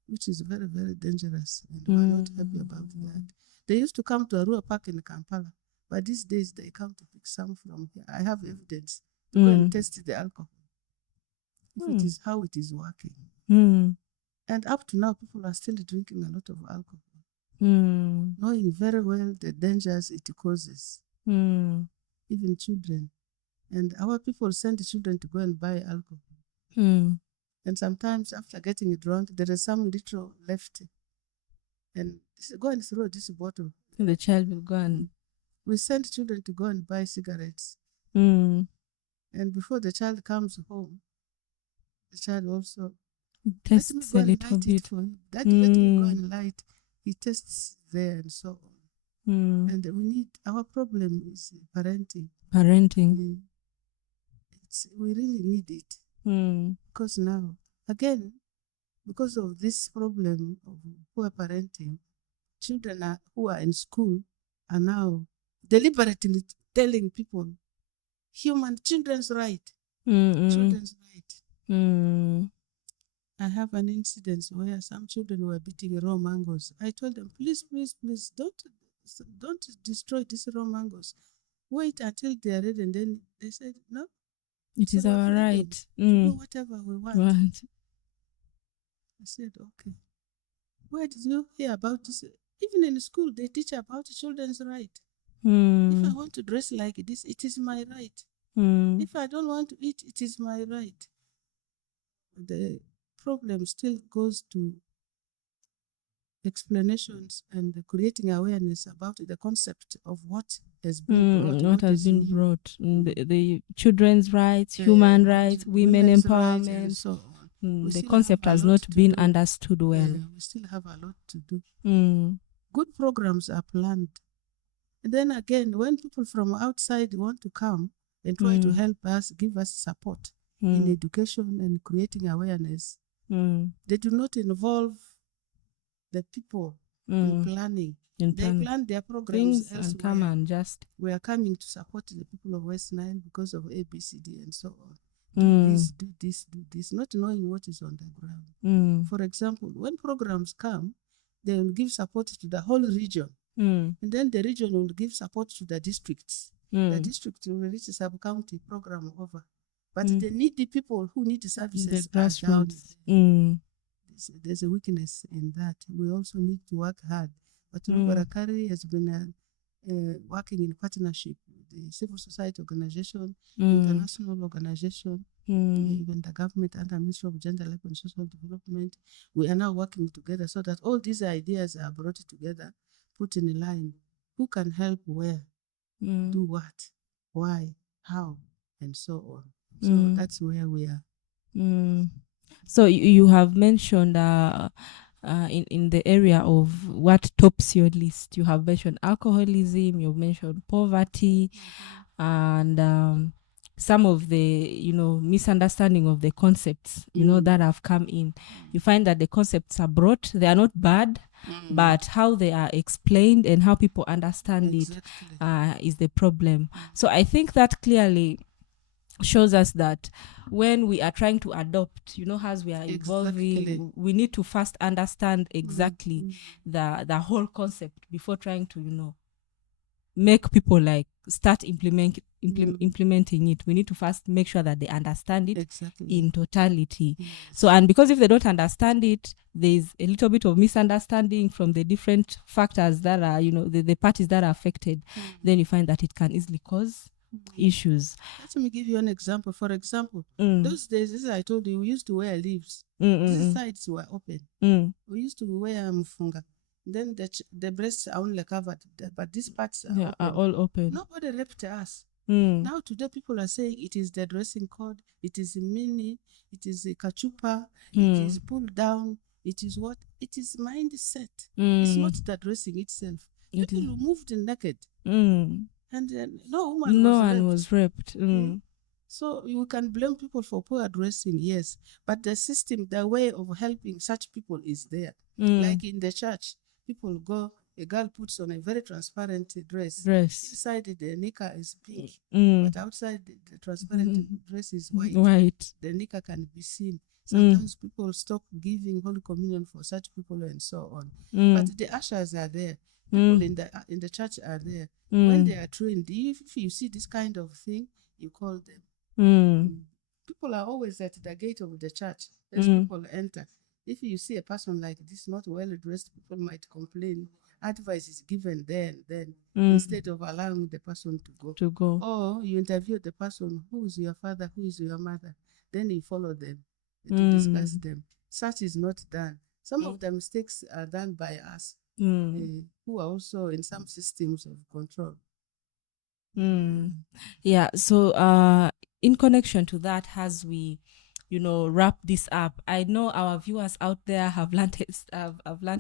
Which is very, very dangerous, and we're not happy about that. They used to come to Arua Park in Kampala, but these days they come to pick some from here. I have evidence to go and test the alcohol, if it is how it is working. And up to now, people are still drinking a lot of alcohol, knowing very well the dangers it causes, even children. And our people send children to go and buy alcohol. And sometimes after getting drunk, there is some little left. And go and throw this bottle. And the child will go and... We send children to go and buy cigarettes. And before the child comes home, the child also tests a little bit. Let me go and light. He tests there and so on. And our problem is parenting. We really need it. Because now, again, because of this problem of poor parenting, children who are in school are now deliberately telling people children's right. Children's right. I have an incident where some children were beating raw mangoes. I told them, please, don't destroy these raw mangoes. Wait until they are ready. And then they said, no. It is our right to do whatever we want. I said, okay. Where did you hear about this? Even in school, they teach about children's right. If I want to dress like this, it is my right. If I don't want to eat, it is my right. The problem still goes to explanations and creating awareness about the concept of what has been brought. The children's rights, human rights, women empowerment, and so on. The concept has not been understood well. We still have a lot to do. Good programs are planned. And then again, when people from outside want to come and try to help us, give us support, in education and creating awareness. They do not involve the people in planning. They plan their programs elsewhere. And come and just we are coming to support the people of West Nile because of ABCD and so on. Do this, not knowing what is on the ground. For example, when programs come, they will give support to the whole region. And then the region will give support to the districts. The district will reach a sub-county program over. But they need the people who need the services. The grassroots. There's a weakness in that. We also need to work hard. But Lugbara Kari has been working in partnership with the civil society organization, international organization, even the government under Ministry of Gender, Labor and Social Development. We are now working together so that all these ideas are brought together, put in a line. Who can help where, do what, why, how, and so on. So that's where we are. So you have mentioned in the area of what tops your list. You have mentioned alcoholism, you've mentioned poverty, and some of the misunderstanding of the concepts that have come in. You find that the concepts are brought, they are not bad, but how they are explained and how people understand it is the problem. So I think that clearly shows us that when we are trying to adopt, as we are evolving, we need to first understand exactly the whole concept before trying to make people start implementing it. We need to first make sure that they understand it in totality. So, and because if they don't understand it, there's a little bit of misunderstanding from the different factors that are the parties that are affected, then you find that it can easily cause issues. Let me give you an example. For example, those days, as I told you, we used to wear leaves. These sides were open. We used to wear mfunga. Then the breasts are only covered, but these parts are all open. Nobody raped us. Now today people are saying it is the dressing code, it is a mini, it is a kachupa, it is pulled down, it is what? It is mindset. It's not the dressing itself. People moved naked. And no woman was raped. So you can blame people for poor dressing, yes. But the system, the way of helping such people is there. Like in the church, people go, a girl puts on a very transparent dress. Inside the nikah is pink, but outside the transparent dress is white. The nikah can be seen. Sometimes people stop giving Holy Communion for such people and so on. But the ushers are there. People in the church are there. When they are trained, if you see this kind of thing, you call them. People are always at the gate of the church as people enter. If you see a person like this, not well dressed, people might complain. Advice is given then instead of allowing the person to go. Or you interview the person, who is your father, who is your mother? Then you follow them to discuss them. Such is not done. Some of the mistakes are done by us. Who are also in some systems of control. Yeah, so in connection to that, as we wrap this up, I know our viewers out there have learned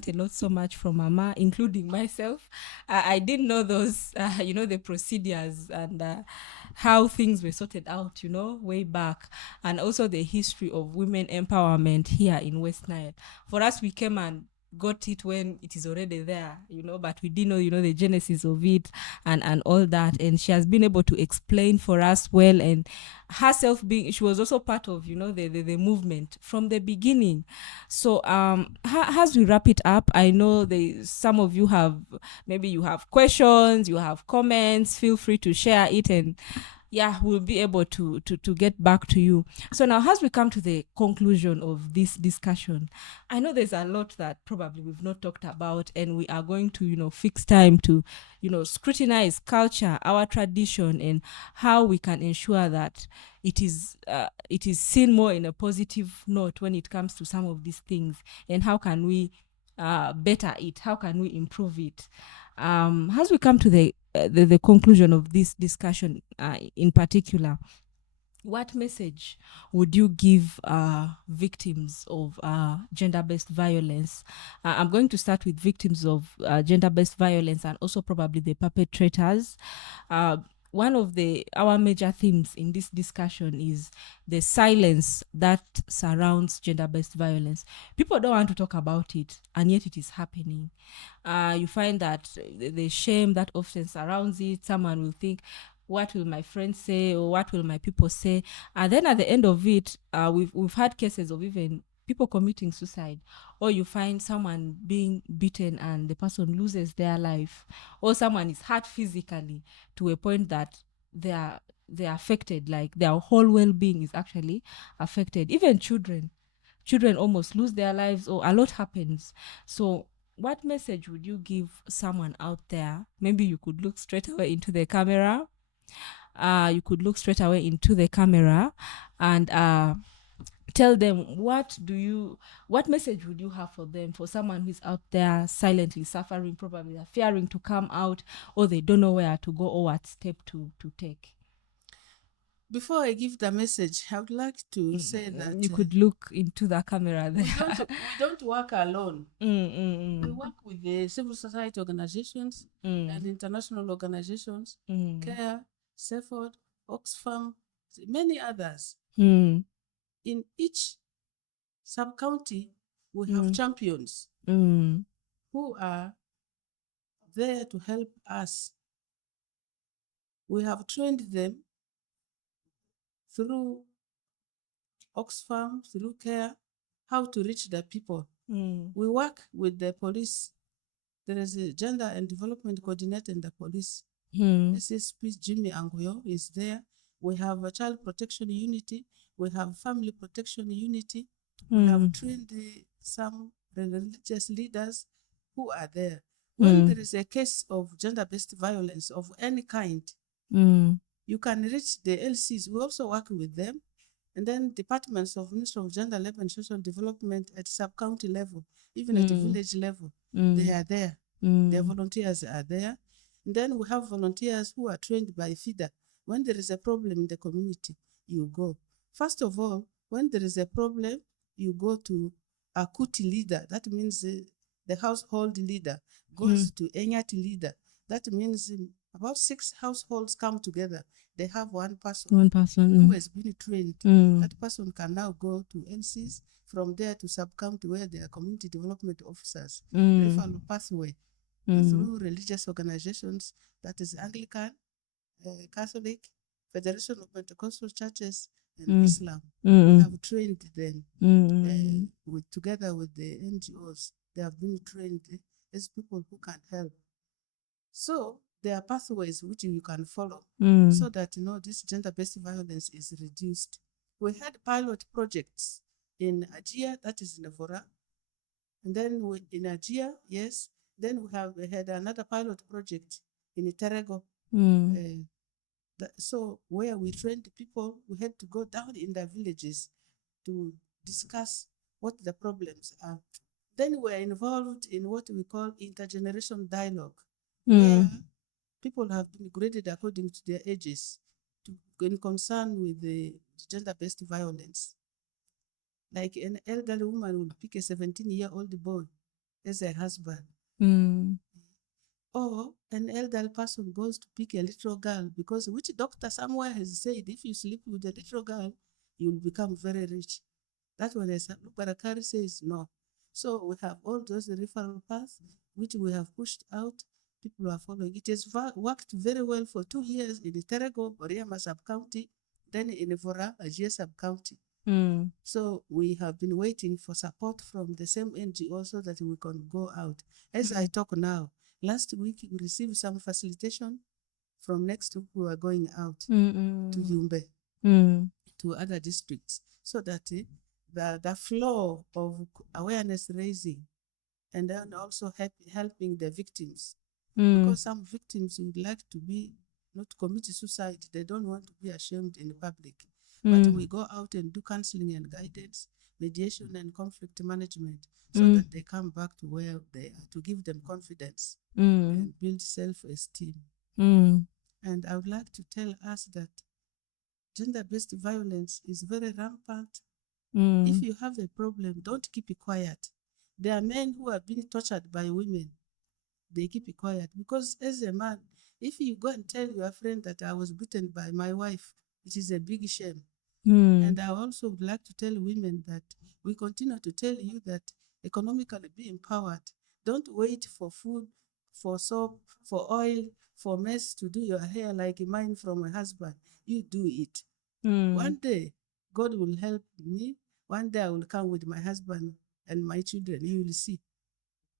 a lot so much from Mama, including myself. I didn't know those the procedures and how things were sorted out way back, and also the history of women empowerment here in West Nile. For us, we came and got it when it is already there, but we didn't know, the genesis of it and all that. And she has been able to explain for us well, and herself she was also part of, the movement from the beginning. So as we wrap it up, I know some of you maybe you have questions, you have comments, feel free to share it, and we'll be able to get back to you. So now, as we come to the conclusion of this discussion, I know there's a lot that probably we've not talked about, and we are going to, fix time to, scrutinize culture, our tradition, and how we can ensure that it is seen more in a positive note when it comes to some of these things, and how can we better it, how can we improve it. As we come to the conclusion of this discussion, in particular, what message would you give victims of gender-based violence? I'm going to start with victims of gender-based violence, and also probably the perpetrators. one of our major themes in this discussion is the silence that surrounds gender-based violence. People don't want to talk about it, and yet it is happening. You find that the shame that often surrounds it, someone will think, what will my friends say, or what will my people say? And then at the end of it, we've had cases of even people committing suicide, or you find someone being beaten and the person loses their life, or someone is hurt physically to a point that they're affected, like their whole well-being is actually affected. Even children almost lose their lives, or a lot happens. So what message would you give someone out there? Maybe you could look straight away into the camera. And tell them, what message would you have for them, for someone who's out there silently suffering, probably they're fearing to come out, or they don't know where to go or what step to take? Before I give the message, I would like to say that you could look into the camera there. we don't work alone. We work with the civil society organizations and international organizations, CARE, CEFOD, Oxfam, many others. In each sub-county, we have champions who are there to help us. We have trained them through Oxfam, through CARE, how to reach the people. We work with the police. There is a gender and development coordinator in the police. SSP Jimmy Anguyo is there. We have a child protection unity. We have family protection unity. We have trained some religious leaders who are there. When there is a case of gender-based violence of any kind, you can reach the LCs. We also work with them. And then departments of Ministry of Gender, Labor and Social Development at sub-county level, even at the village level, they are there. Their volunteers are there. And then we have volunteers who are trained by FIDA. When there is a problem in the community, you go. First of all, when there is a problem, you go to a kuti leader. That means the household leader goes to Enyati leader. That means about 6 households come together. They have one person who has been trained. That person can now go to NCs, from there to sub-county where they are community development officers. Referral pathway through religious organizations, that is Anglican, Catholic, Federation of Pentecostal Churches, and Islam. We have trained them together with the NGOs. They have been trained as people who can help. So there are pathways which you can follow so that this gender-based violence is reduced. We had pilot projects in Ajia, that is in Evora, and then in Ajia, yes. Then we had another pilot project in Iterego. So where we trained people, we had to go down in the villages to discuss what the problems are. Then we're involved in what we call intergenerational dialogue, where people have been graded according to their ages in concern with the gender-based violence. Like an elderly woman will pick a 17-year-old boy as a husband. Or an elderly person goes to pick a little girl because which doctor somewhere has said if you sleep with a little girl, you'll become very rich. That one is Lugbara Kari says no. So we have all those referral paths which we have pushed out. People are following. It has worked very well for 2 years in Iterego, Boriama sub-county, then in Evora, Ajia sub-county. So we have been waiting for support from the same NGO so that we can go out. As I talk now, last week we received some facilitation. From next week we are going out to Yumbe, to other districts, so that the flow of awareness raising and then also helping the victims. Because some victims would like to not commit suicide. They don't want to be ashamed in public. But we go out and do counseling and guidance, mediation and conflict management, so that they come back to where they are, to give them confidence and build self-esteem. And I would like to tell us that gender-based violence is very rampant. If you have a problem, don't keep it quiet. There are men who have been tortured by women. They keep it quiet because as a man, If you go and tell your friend that I was beaten by my wife, it is a big shame. And I also would like to tell women that we continue to tell you that economically be empowered. Don't wait for food, for soap, for oil, for mess to do your hair like mine from my husband. You do it. One day, God will help me. One day I will come with my husband and my children. You will see.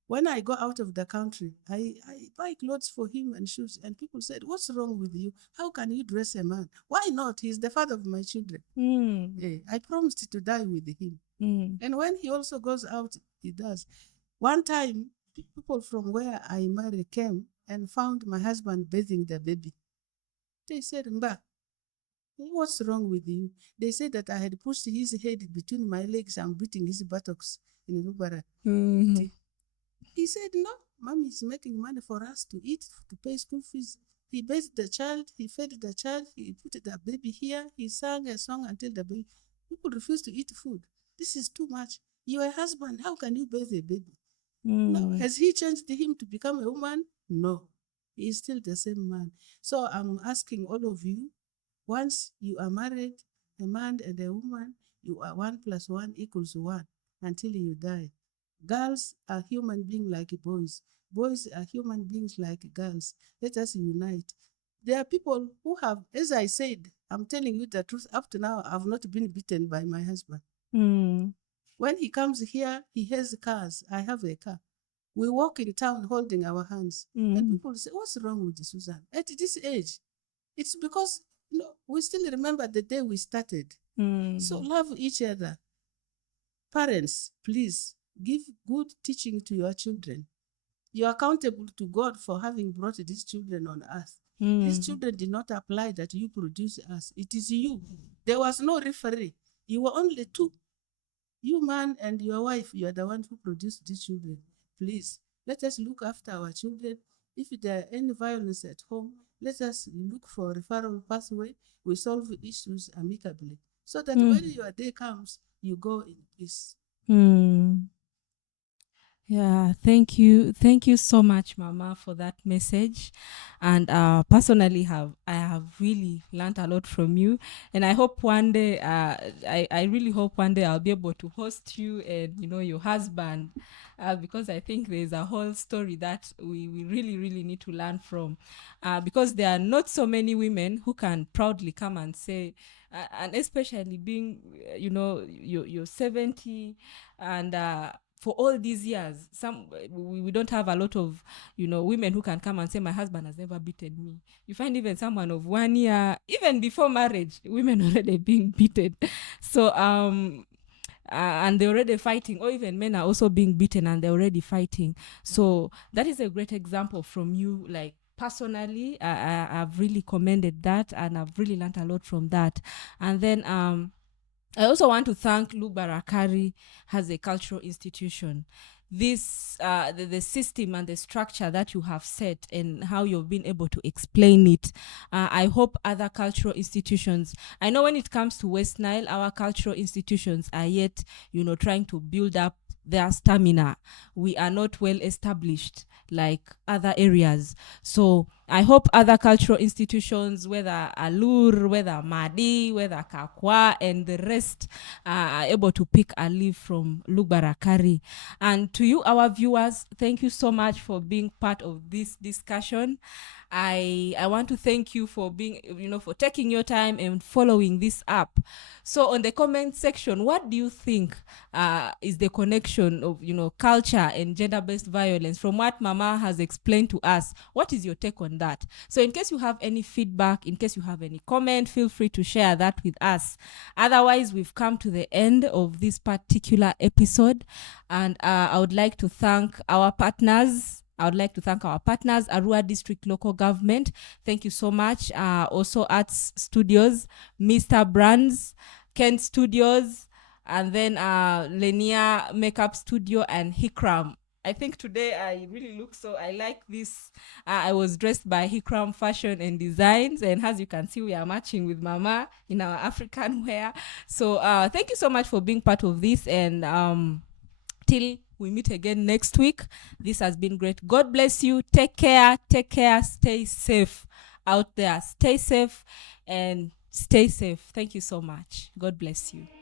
When I go out of the country, I buy clothes for him and shoes. And people said, what's wrong with you? How can you dress a man? Why not? He's the father of my children. I promised to die with him. And when he also goes out, he does. One time, people from where I married came and found my husband bathing the baby. They said, Mba, what's wrong with you? They said that I had pushed his head between my legs and beating his buttocks in Lugbara. He said, no, mommy is making money for us to eat, to pay school fees. He bathed the child, he fed the child, he put the baby here, he sang a song until the baby. People refuse to eat food. This is too much. You're a husband, how can you bathe a baby? Now, has he changed him to become a woman? No. He is still the same man. So I'm asking all of you, once you are married, a man and a woman, you are 1 + 1 = 1 until you die. Girls are human beings like boys. Boys are human beings like girls. Let us unite. There are people who have, as I said, I'm telling you the truth, up to now, I've not been beaten by my husband. When he comes here, he has cars. I have a car. We walk in town holding our hands. And people say, what's wrong with Suzan? At this age, it's because we still remember the day we started. So love each other. Parents, please give good teaching to your children. You are accountable to God for having brought these children on earth. These children did not apply that you produce us. It is you. There was no referee. You were only two. You man and your wife, you are the one who produced these children. Please, let us look after our children. If there are any violence at home, let us look for a referral pathway. We solve issues amicably. So that when your day comes, you go in peace. Yeah, thank you so much, Mama, for that message. And personally, I have really learned a lot from you, and I hope one day, I really hope one day I'll be able to host you and your husband, because I think there's a whole story that we really need to learn from, because there are not so many women who can proudly come and say, and especially being, you're 70 and. For all these years, we don't have a lot of women who can come and say my husband has never beaten me. You find even someone of 1 year, even before marriage, women already being beaten. So and they're already fighting, or even men are also being beaten and they're already fighting. So that is a great example from you. Like personally, I've really commended that, and I've really learned a lot from that. And then I also want to thank Lugbara Kari as a cultural institution. This the system and the structure that you have set and how you've been able to explain it. I hope other cultural institutions. I know when it comes to West Nile, our cultural institutions are yet, trying to build up their stamina. We are not well established like other areas. So I hope other cultural institutions, whether Alur, whether Madi, whether Kakwa, and the rest are able to pick a leaf from Lugbara Kari. And to you, our viewers, thank you so much for being part of this discussion. I want to thank you for being, for taking your time and following this up. So on the comment section, what do you think is the connection of, culture and gender-based violence from what Mama has explained to us? What is your take on that? So in case you have any feedback, in case you have any comment, feel free to share that with us. Otherwise, we've come to the end of this particular episode, and I would like to thank our partners. Arua District Local Government. Thank you so much. Also Arts Studios, Mr. Brands, Kent Studios, and then Lenia Makeup Studio and Hikram. I think today I really look so, I like this. I was dressed by Hikram Fashion and Designs, and as you can see, we are matching with Mama in our African wear. So thank you so much for being part of this, and till We meet again next week. This has been great. God bless you. Take care. Stay safe out there. Stay safe and stay safe. Thank you so much. God bless you.